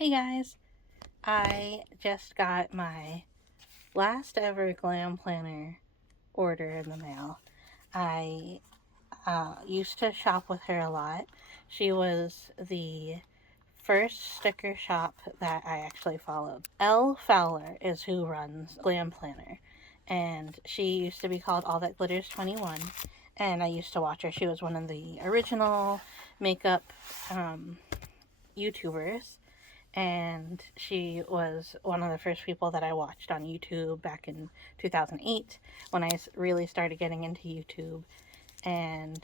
Hey guys, I just got my last ever Glam Planner order in the mail. I used to shop with her a lot. She was the first sticker shop that I actually followed. Elle Fowler is who runs Glam Planner, and she used to be called All That Glitters 21. And I used to watch her. She was one of the original makeup YouTubers, and she was one of the first people that I watched on YouTube back in 2008 when I really started getting into YouTube. And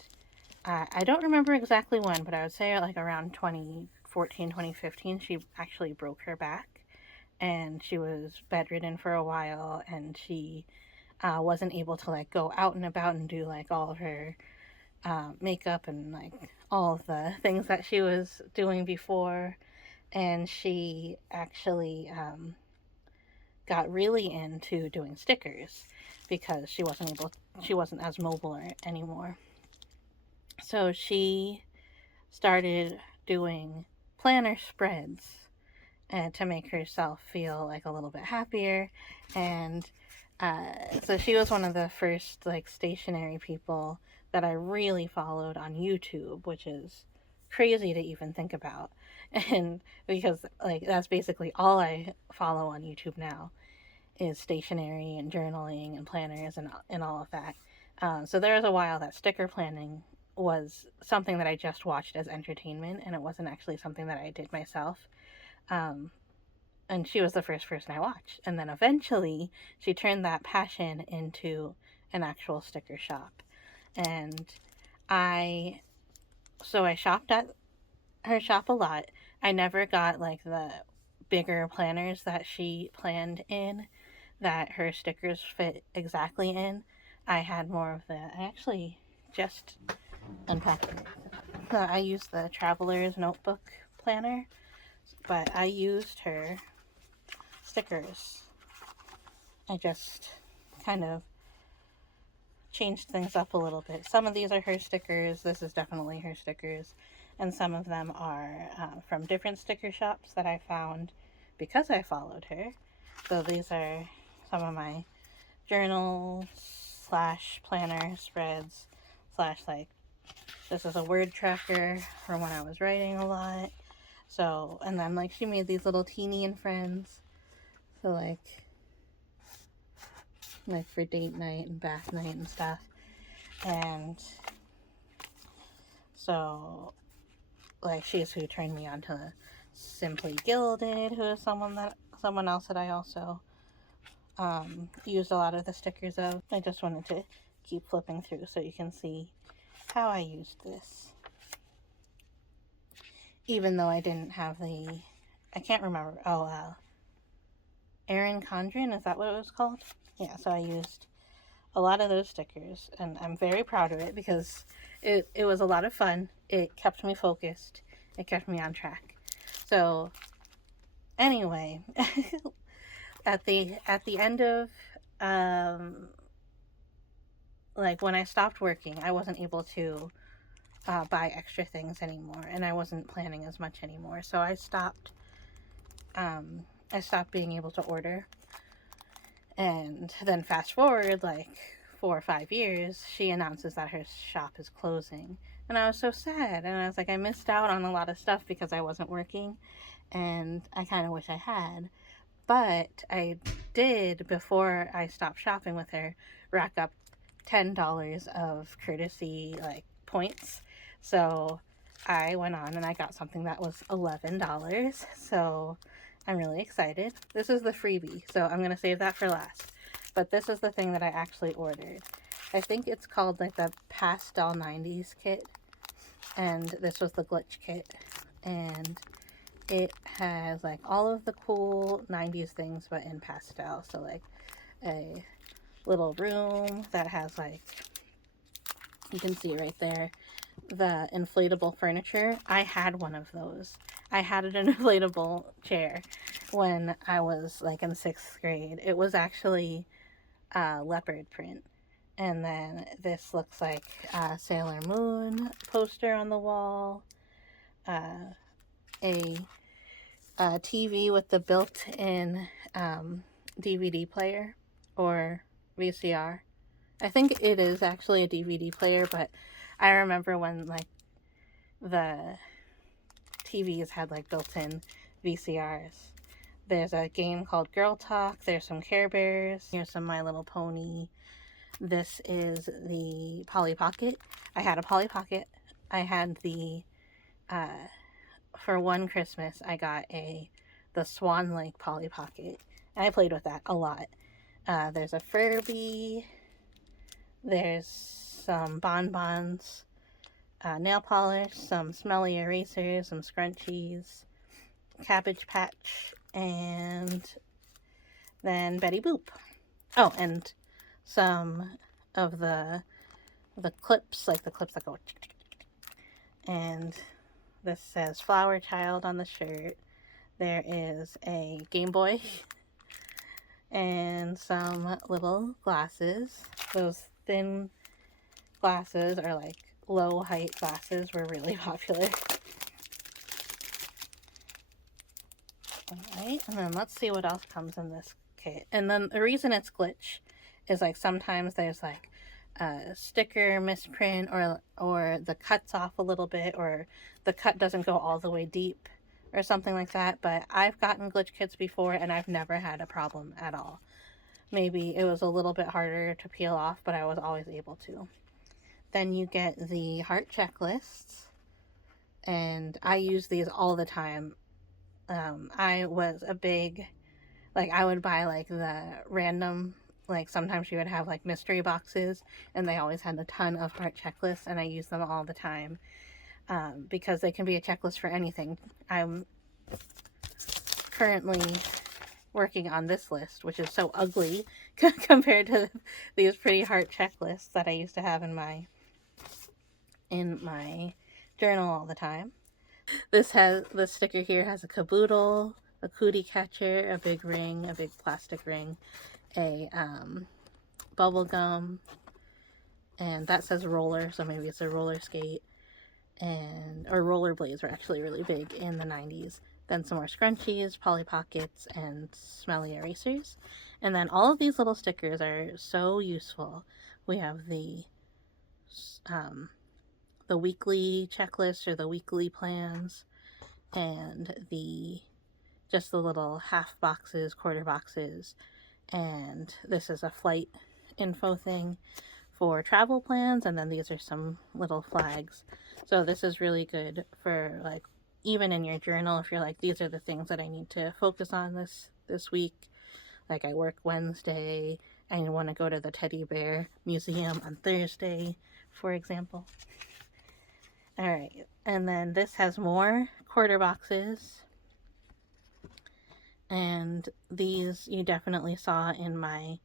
I don't remember exactly when, but I would say like around 2014, 2015, she actually broke her back and she was bedridden for a while, and she wasn't able to like go out and about and do like all of her makeup and like all of the things that she was doing before. And she actually got really into doing stickers because she wasn't as mobile anymore. So she started doing planner spreads and to make herself feel like a little bit happier. And so she was one of the first like stationary people that I really followed on YouTube, which is crazy to even think about. And because like that's basically all I follow on YouTube now is stationery and journaling and planners and all of that. So there was a while that sticker planning was something that I just watched as entertainment, and it wasn't actually something that I did myself. Um, and she was the first person I watched. And then eventually she turned that passion into an actual sticker shop. And I I shopped at her shop a lot. I never got like the bigger planners that she planned in, that her stickers fit exactly in. I had more of the, I actually just unpacked it. I used the Traveler's Notebook planner, but I used her stickers. I just kind of changed things up a little bit. Some of these are her stickers. This is definitely her stickers. And some of them are from different sticker shops that I found because I followed her. So these are some of my journals slash planner spreads slash like, this is a word tracker from when I was writing a lot. So, and then like she made these little teeny and friends. So like for date night and bath night and stuff. And so like she's who turned me on to Simply Gilded, who is someone else that I also used a lot of the stickers of. I just wanted to keep flipping through so you can see how I used this. Even though I didn't have I can't remember. Erin Condren, is that what it was called? Yeah, so I used a lot of those stickers, and I'm very proud of it because it was a lot of fun. It kept me focused. It kept me on track. So anyway, at the end of um, like when I stopped working, I wasn't able to buy extra things anymore, and I wasn't planning as much anymore. So I stopped being able to order. And then fast forward like 4 or 5 years, she announces that her shop is closing. And I was so sad. And I was like, I missed out on a lot of stuff because I wasn't working. And I kind of wish I had. But I did, before I stopped shopping with her, rack up $10 of courtesy like points. So I went on and I got something that was $11. So I'm really excited. This is the freebie, so I'm going to save that for last. But this is the thing that I actually ordered. I think it's called like the Pastel 90s kit. And this was the glitch kit. And it has like all of the cool 90s things but in pastel. So like a little room that has like, you can see right there, the inflatable furniture. I had one of those. I had an inflatable chair when I was like in 6th grade. It was actually leopard print. And then this looks like a Sailor Moon poster on the wall. A a TV with the built-in DVD player or VCR. I think it is actually a DVD player, but I remember when like the TVs had like built-in VCRs. There's a game called Girl Talk. There's some Care Bears. Here's some My Little Pony. This is the Polly Pocket. I had a Polly Pocket. I had the for one Christmas I got the Swan Lake Polly Pocket. And I played with that a lot. There's a Furby. There's some bonbons, nail polish, some smelly erasers, some scrunchies, Cabbage Patch, and then Betty Boop. Oh, and some of the clips, like the clips that go. And this says Flower Child on the shirt. There is a Game Boy and some little glasses. Those thin glasses are like low height glasses were really popular. Alright, and then let's see what else comes in this kit. And then the reason it's glitch is like sometimes there's like a sticker misprint or the cut's off a little bit or the cut doesn't go all the way deep or something like that. But I've gotten glitch kits before and I've never had a problem at all. Maybe it was a little bit harder to peel off, but I was always able to. Then you get the heart checklists, and I use these all the time. I was a big, like, I would buy like the random, like sometimes you would have like mystery boxes and they always had a ton of heart checklists, and I use them all the time because they can be a checklist for anything. I'm currently working on this list, which is so ugly compared to these pretty heart checklists that I used to have in my journal all the time. This sticker here has a caboodle, a cootie catcher, a big ring, a big plastic ring, a bubble gum, and that says roller, so maybe it's a roller skate, or rollerblades were actually really big in the 90s. Then some more scrunchies, Polly Pockets, and smelly erasers. And then all of these little stickers are so useful. We have the weekly checklist or the weekly plans, and just the little half boxes, quarter boxes, and this is a flight info thing for travel plans, and then these are some little flags. So this is really good for like even in your journal if you're like, these are the things that I need to focus on this week. Like I work Wednesday, I want to go to the teddy bear museum on Thursday, for example. All right, and then this has more quarter boxes, and these you definitely saw in my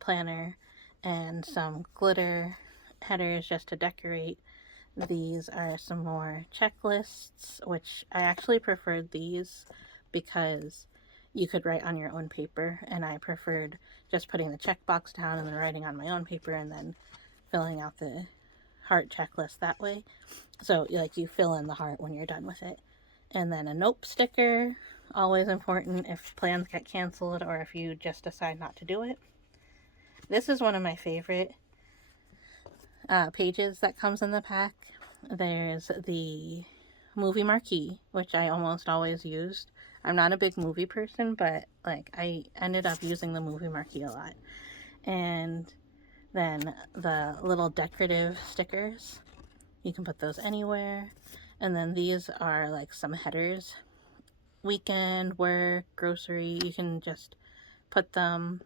planner, and some glitter headers just to decorate. These are some more checklists, which I actually preferred these because you could write on your own paper, and I preferred just putting the checkbox down and then writing on my own paper and then filling out the heart checklist that way. So like you fill in the heart when you're done with it. And then a nope sticker, always important if plans get canceled or if you just decide not to do it. This is one of my favorite pages that comes in the pack. There's the movie marquee, which I almost always used. I'm not a big movie person, but like I ended up using the movie marquee a lot. And then the little decorative stickers, you can put those anywhere. And then these are like some headers. Weekend, work, grocery, you can just put them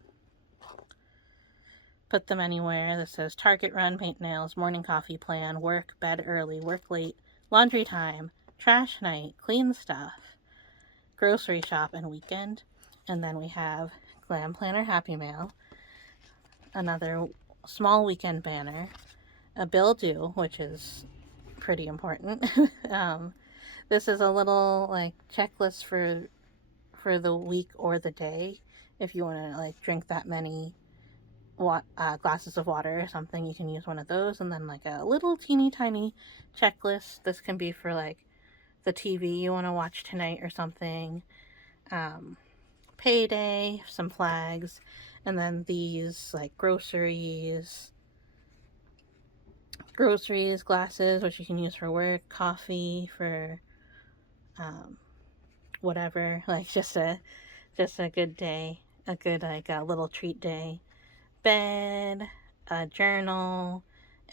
anywhere. This says Target run, paint nails, morning coffee plan, work, bed early, work late, laundry time, trash night, clean stuff, grocery shop, and weekend. And then we have Glam Planner Happy Mail, another small weekend banner, a bill due, which is pretty important. This is a little like checklist for the week or the day. If you want to like drink that many glasses of water or something, you can use one of those. And then like a little teeny tiny checklist. This can be for like the TV you want to watch tonight or something. Payday, some flags, and then these like groceries, glasses, which you can use for work, coffee for whatever, like just a good day, a good like a little treat day. Bed, a journal,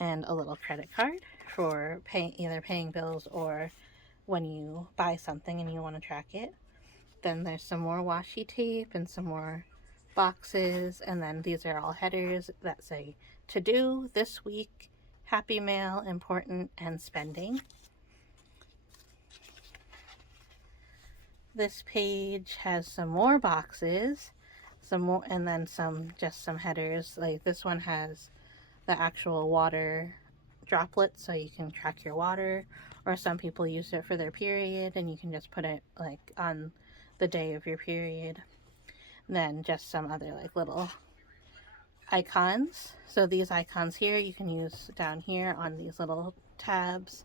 and a little credit card for either paying bills or when you buy something and you want to track it. Then there's some more washi tape and some more boxes, and then these are all headers that say to do this week, happy mail, important, and spending. This page has some more boxes, some more, and then just some headers. Like this one has the actual water droplets so you can track your water, or some people use it for their period and you can just put it like on the day of your period. And then just some other like little icons. So these icons here you can use down here on these little tabs,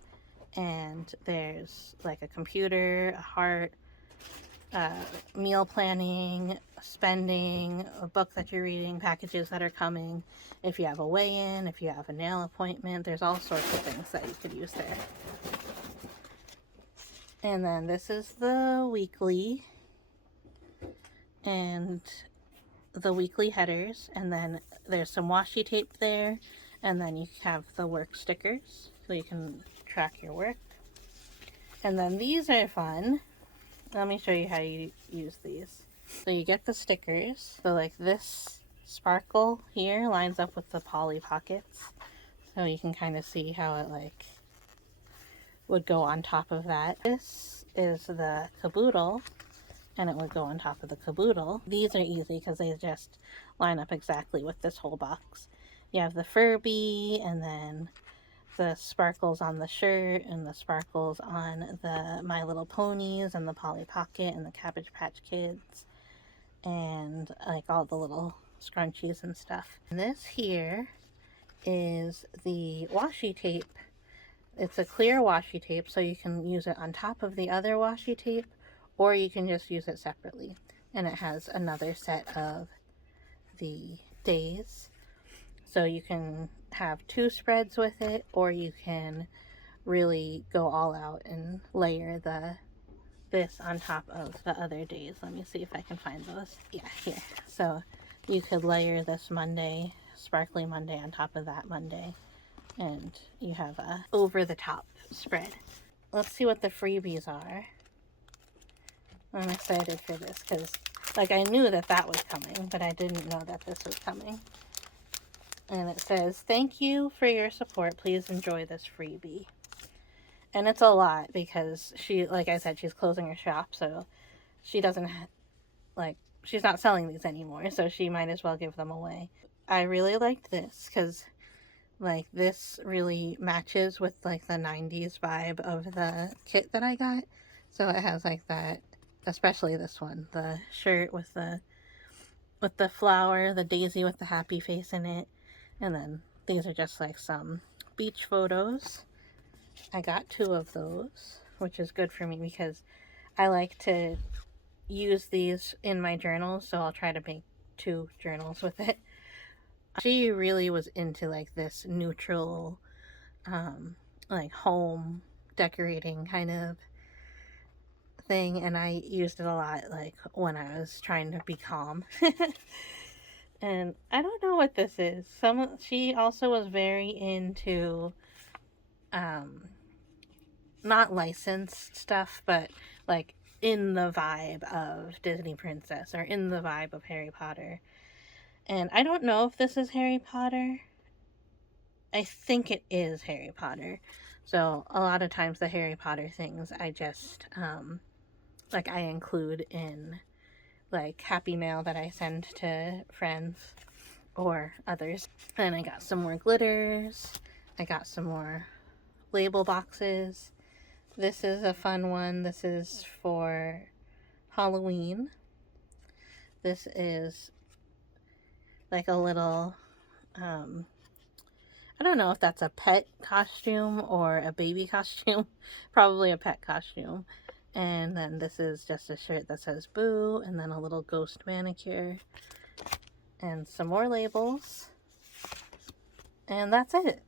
and there's like a computer, a heart, meal planning, spending, a book that you're reading, packages that are coming, if you have a weigh-in, if you have a nail appointment, there's all sorts of things that you could use there. And then this is the weekly, and the weekly headers, and then there's some washi tape there, and then you have the work stickers so you can track your work. And then these are fun. Let me show you how you use these. So you get the stickers. So like this sparkle here lines up with the Polly Pockets. So you can kind of see how it like would go on top of that. This is the caboodle, and it would go on top of the caboodle. These are easy because they just line up exactly with this whole box. You have the Furby, and then the sparkles on the shirt, and the sparkles on the My Little Ponies, and the Polly Pocket, and the Cabbage Patch Kids, and like all the little scrunchies and stuff. And this here is the washi tape. It's a clear washi tape, so you can use it on top of the other washi tape, or you can just use it separately. And it has another set of the days. So you can have 2 spreads with it, or you can really go all out and layer this on top of the other days. Let me see if I can find those. Yeah, here. So you could layer this Monday, Sparkly Monday, on top of that Monday, and you have a over the top spread. Let's see what the freebies are. I'm excited for this because like I knew that was coming, but I didn't know that this was coming. And it says, thank you for your support. Please enjoy this freebie. And it's a lot because she, like I said, she's closing her shop, so she doesn't, she's not selling these anymore, so she might as well give them away. I really liked this because, like, this really matches with, like, the 90s vibe of the kit that I got. So it has, like, that, especially this one, the shirt with the flower, the daisy with the happy face in it. And then these are just like some beach photos. I got 2 of those, which is good for me because I like to use these in my journals, so I'll try to make 2 journals with it. She really was into like this neutral, like home decorating kind of thing, and I used it a lot like when I was trying to be calm. And I don't know what this is. She also was very into not licensed stuff, but like in the vibe of Disney Princess or in the vibe of Harry Potter. And I don't know if this is Harry Potter. I think it is Harry Potter. So a lot of times the Harry Potter things I just like I include in like happy mail that I send to friends or others. And I got some more glitters. I got some more label boxes. This is a fun one. This is for Halloween. This is like a little, I I don't know if that's a pet costume or a baby costume. Probably a pet costume. And then this is just a shirt that says Boo, and then a little ghost manicure, and some more labels. And that's it.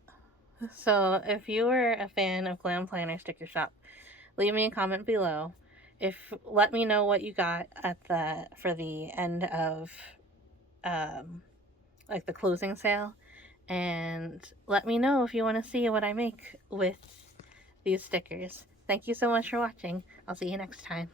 So if you were a fan of Glam Planner Sticker Shop, leave me a comment below. Let me know what you got for the end of like the closing sale, and let me know if you want to see what I make with these stickers. Thank you so much for watching. I'll see you next time.